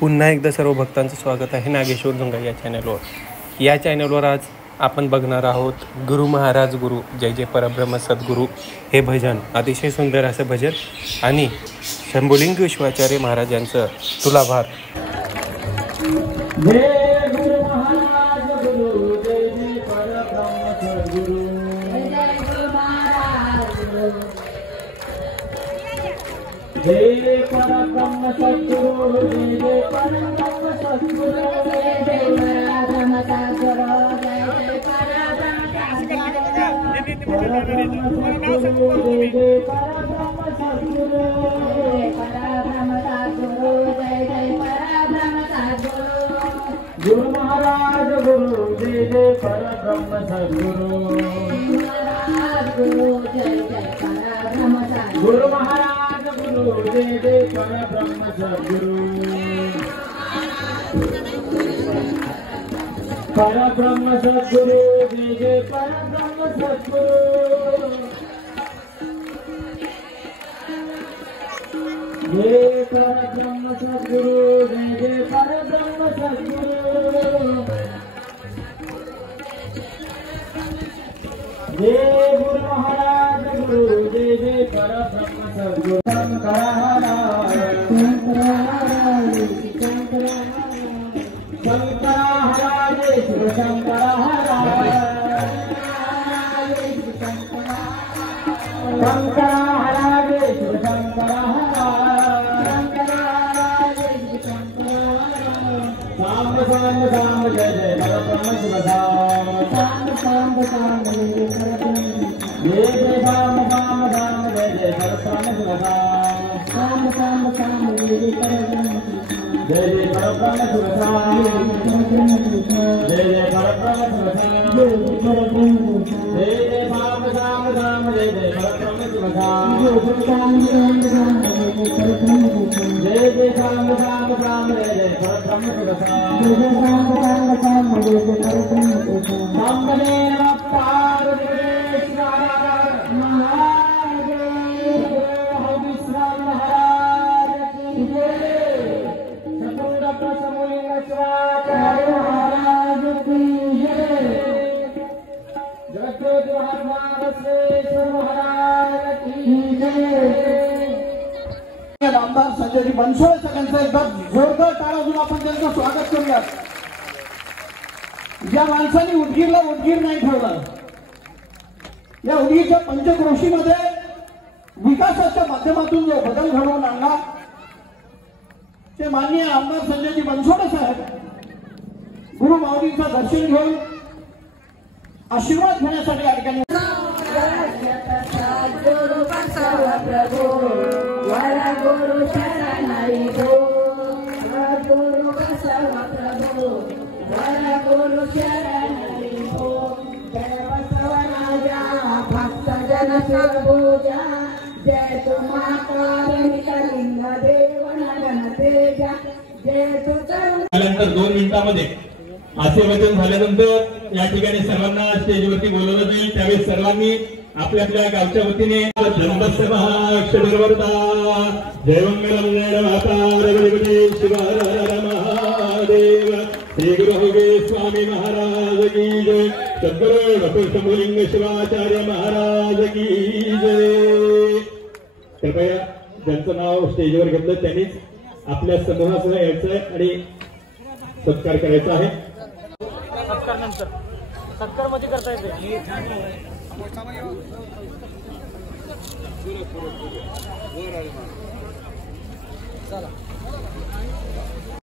पुन्हा एकदा सर्व भक्तांचं स्वागत आहे नागेश्वर धुंगा या चॅनलवर. या चॅनलवर आज आपण बघणार आहोत गुरु महाराज गुरु जय जय परब्रह्म सद्गुरू हे भजन. अतिशय सुंदर असं भजन आणि शंभुलिंग विश्वाचार्य महाराजांचं तुलाभार. जय परब्रह्म सद्गुरु जय परब्रह्म सद्गुरु जय जय परब्रह्म सद्गुरु जय जय परब्रह्म सद्गुरु जय जय परब्रह्म सद्गुरु जय परब्रह्म सद्गुरु जय जय परब्रह्म सद्गुरु गुरु महाराज गुरु जय जय परब्रह्म सद्गुरु महाराज गुरु जय जय परब्रह्म सद्गुरु गुरु महाराज गुरु जय जय परब्रह्म सद्गुरु परब्रह्म सद्गुरु जय जय परब्रह्म सद्गुरु जय परब्रह्म सद्गुरु जय जय परब्रह्म सद्गुरु जय गुरु महाराज गुरु जय जय परब्रह्म सद्गुरु शंकर हराय शिव शंकर हराय शंकर हराय शिव शंकर साम साम साम जय जय परब्रह्म शिव साम साम साम जय जय साम साम साम जय जय परब्रह्म शिव साम साम साम जय जय परब्रह्म जय जय परब्रह्म शिव जय जय परब्रह्म शिव जय जय साम साम साम जय जय परब्रह्म शिव जय जय साम साम साम जय जय परब्रह्म शिव सामने आमदार संजयजी बनसोडे सगळ्यांचं एकदा जोरदार टाळ्या वाजवून आपण त्यांचं स्वागत करूया. या माणसाने उदगीरला उदगीर नाही ठेवलं. या उदगीरच्या पंचक्रोशीमध्ये विकासाच्या माध्यमातून जो बदल घडवून आणला ते माननीय आमदार संजयजी बनसोडे साहेब गुरु माऊलींचं दर्शन घेऊन आशीर्वाद घेण्यासाठी या ठिकाणी गुरु शरणाई गो गुरु बसव प्रभु गुरु शरणाई गो जय बसव राजा भक्त जन पूजा जय तुम्हालिंग देव नगन तेजा जय तुझ्यानंतर 2 मिनिटांमध्ये आशीर्वादन झाल्यानंतर या ठिकाणी सर्वांना स्टेजवरती बोलवलं जाईल. त्यावेळी सर्वांनी आपल्या आपल्या गावच्या वतीने जय मंगलम जय माता रघुपती शिवार महादेव श्री गुरु स्वामी महाराज की जय सद्गुरु डॉक्टर शंभुलिंग शिवाचार्य महाराज की जय. कृपया ज्यांचं नाव स्टेजवर घेतलं त्यांनीच आपल्या समूहासह यायचं आणि सत्कार करायचा आहे. सत्कार नंतर सत्कार मध्ये करता येते.